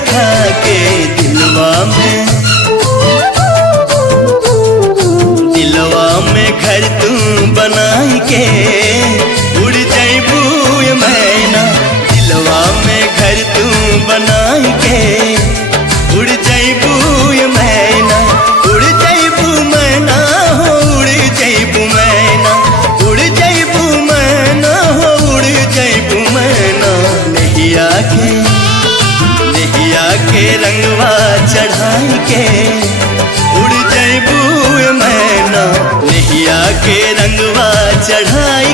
बैठा के दिलवा में घर तू बनाई के उड़ जैबू मैना। दिलवा में घर तू बनाई के उड़ जैबू मैना। उड़ जैबू मैना हो उड़ जैबू मैना। उड़ जैबू मैना हो उड़ जैबू मैना। नैया के रंगवा चढ़ाई के उड़ जैबू मैना। नैया के रंगवा चढ़ाई